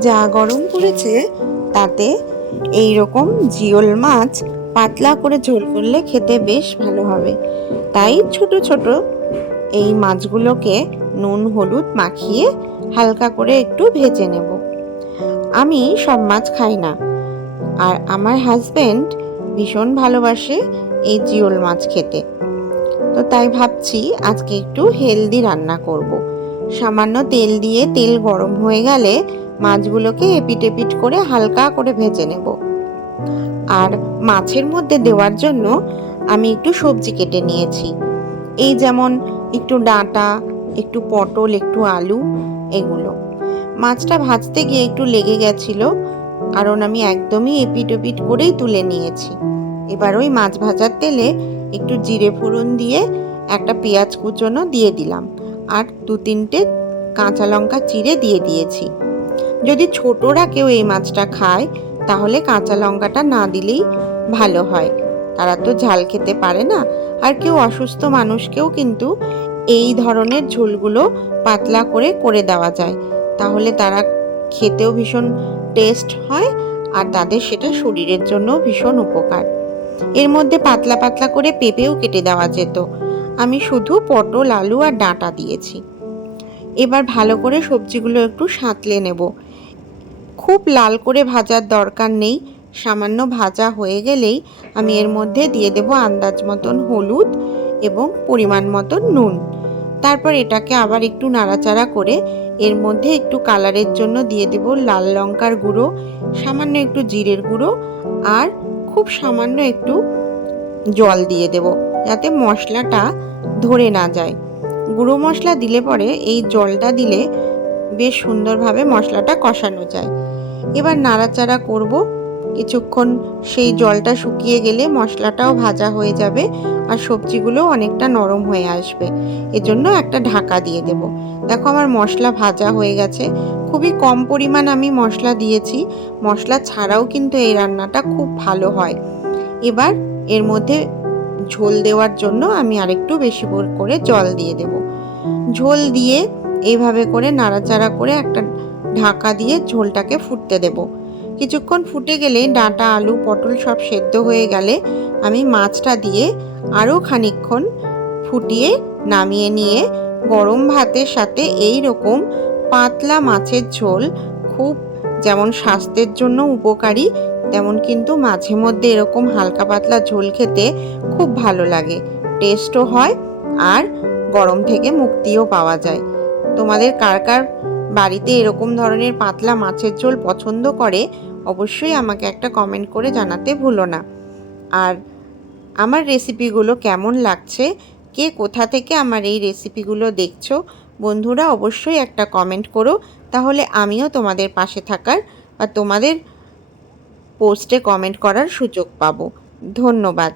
যা গরম পড়েছে তাতে এই রকম জিওল মাছ পাতলা করে ঝোল করলে খেতে বেশ ভালো হবে। তাই ছোট ছোট এই মাছগুলোকে নুন, হলুদ মাখিয়ে হালকা করে একটু ভেজে নেব। আমি সব মাছ খাই না। আর আমার হাজবেন্ড ভীষণ ভালোবাসে এই জিওল মাছ খেতে। তো তাই ভাবছি আজকে একটু হেলদি রান্না করব। সামান্য তেল দিয়ে তেল গরম হয়ে গেলে মাছগুলোকে এপিট এপিট করে হালকা করে ভেজে নেব। আর মাছের মধ্যে দেওয়ার জন্য আমি একটু সবজি কেটে নিয়েছি। এই যেমন একটু ডাঁটা, একটু পটল, একটু আলু, এগুলো। মাছটা ভাজতে গিয়ে একটু লেগে গেছিল, কারণ আমি একদমই এপিট ওপিট করেই তুলে নিয়েছি। এবার ওই মাছ ভাজার তেলে একটু জিরে ফোড়ন দিয়ে একটা পেঁয়াজ কুচোনো দিয়ে দিলাম। আর দু তিনটে কাঁচা লঙ্কা চিড়ে দিয়ে দিয়েছি। যদি ছোটরা কেউ এই মাছটা খায়, তাহলে কাঁচা লঙ্কাটা না দিলেই ভালো হয়। তারা তো ঝাল খেতে পারে না, আর কেউ অসুস্থ মানুষকেও কিন্তু এই ধরনের ঝোলগুলো পাতলা করে করে দেওয়া যায়। তাহলে তারা খেতেও ভীষণ টেস্ট হয়, আর তাদের সেটা শরীরের জন্য ভীষণ উপকার। এর মধ্যে পাতলা পাতলা করে পেঁপেও কেটে দেওয়া যেত। আমি শুধু পটল, আলু আর ডাঁটা দিয়েছি। এবার ভালো করে সবজিগুলো একটু সাঁতলে নেব। খুব লাল করে ভাজার দরকার নেই। সামান্য ভাজা হয়ে গেলেই আমি এর মধ্যে দিয়ে দেব আন্দাজ মতন হলুদ এবং পরিমাণ মতন নুন। তারপর এটাকে আবার একটু নাড়াচাড়া করে এর মধ্যে একটু কালারের জন্য দিয়ে দেব লাল লঙ্কার গুঁড়ো, সামান্য একটু জিরের গুঁড়ো আর খুব সামান্য একটু জল দিয়ে দেব যাতে মশলাটা ধরে না যায়। গুঁড়ো মশলা দিলে পরে এই জলটা দিলে বেশ সুন্দরভাবে মশলাটা কষানো যায়। এবার নাড়াচাড়া করব। কিছুক্ষণ সেই জলটা শুকিয়ে গেলে মশলাটাও ভাজা হয়ে যাবে আর সবজিগুলো অনেকটা নরম হয়ে আসবে। এজন্য একটা ঢাকা দিয়ে দেব। দেখো আমার মশলা ভাজা হয়ে গেছে। খুবই কম পরিমাণ আমি মশলা দিয়েছি। মশলা ছাড়াও কিন্তু এই রান্নাটা খুব ভালো হয়। এবার এর মধ্যে ঝোল দেওয়ার জন্য আমি আরেকটু বেশি করে জল দিয়ে দেব। ঝোল দিয়ে এইভাবে করে নাড়াচাড়া করে একটা ঢাকা দিয়ে ঝোলটাকে ফুটতে দেব। কিছুক্ষণ ফুটে গেলে ডাঁটা, আলু, পটল সব সেদ্ধ হয়ে গেলে আমি মাছটা দিয়ে আরও খানিকক্ষণ ফুটিয়ে নামিয়ে নিয়ে গরম ভাতের সাথে এই রকম পাতলা মাছের ঝোল খুব যেমন স্বাস্থ্যের জন্য উপকারী তেমন কিন্তু মাঝে মধ্যে এরকম হালকা পাতলা ঝোল খেতে খুব ভালো লাগে। টেস্টও হয় আর গরম থেকে মুক্তিও পাওয়া যায়। তোমাদের কার কার বাড়িতে এরকম ধরনের পাতলা মাছের ঝোল পছন্দ করে, অবশ্যই আমাকে একটা কমেন্ট করে জানাতে ভুলো না। আর আমার রেসিপিগুলো কেমন লাগছে? কে কোথা থেকে আমার এই রেসিপিগুলো দেখছ? বন্ধুরা অবশ্যই একটা কমেন্ট করো। তাহলে আমিও তোমাদের পাশে থাকার বা তোমাদের পোস্টে কমেন্ট করার সুযোগ পাবো। ধন্যবাদ।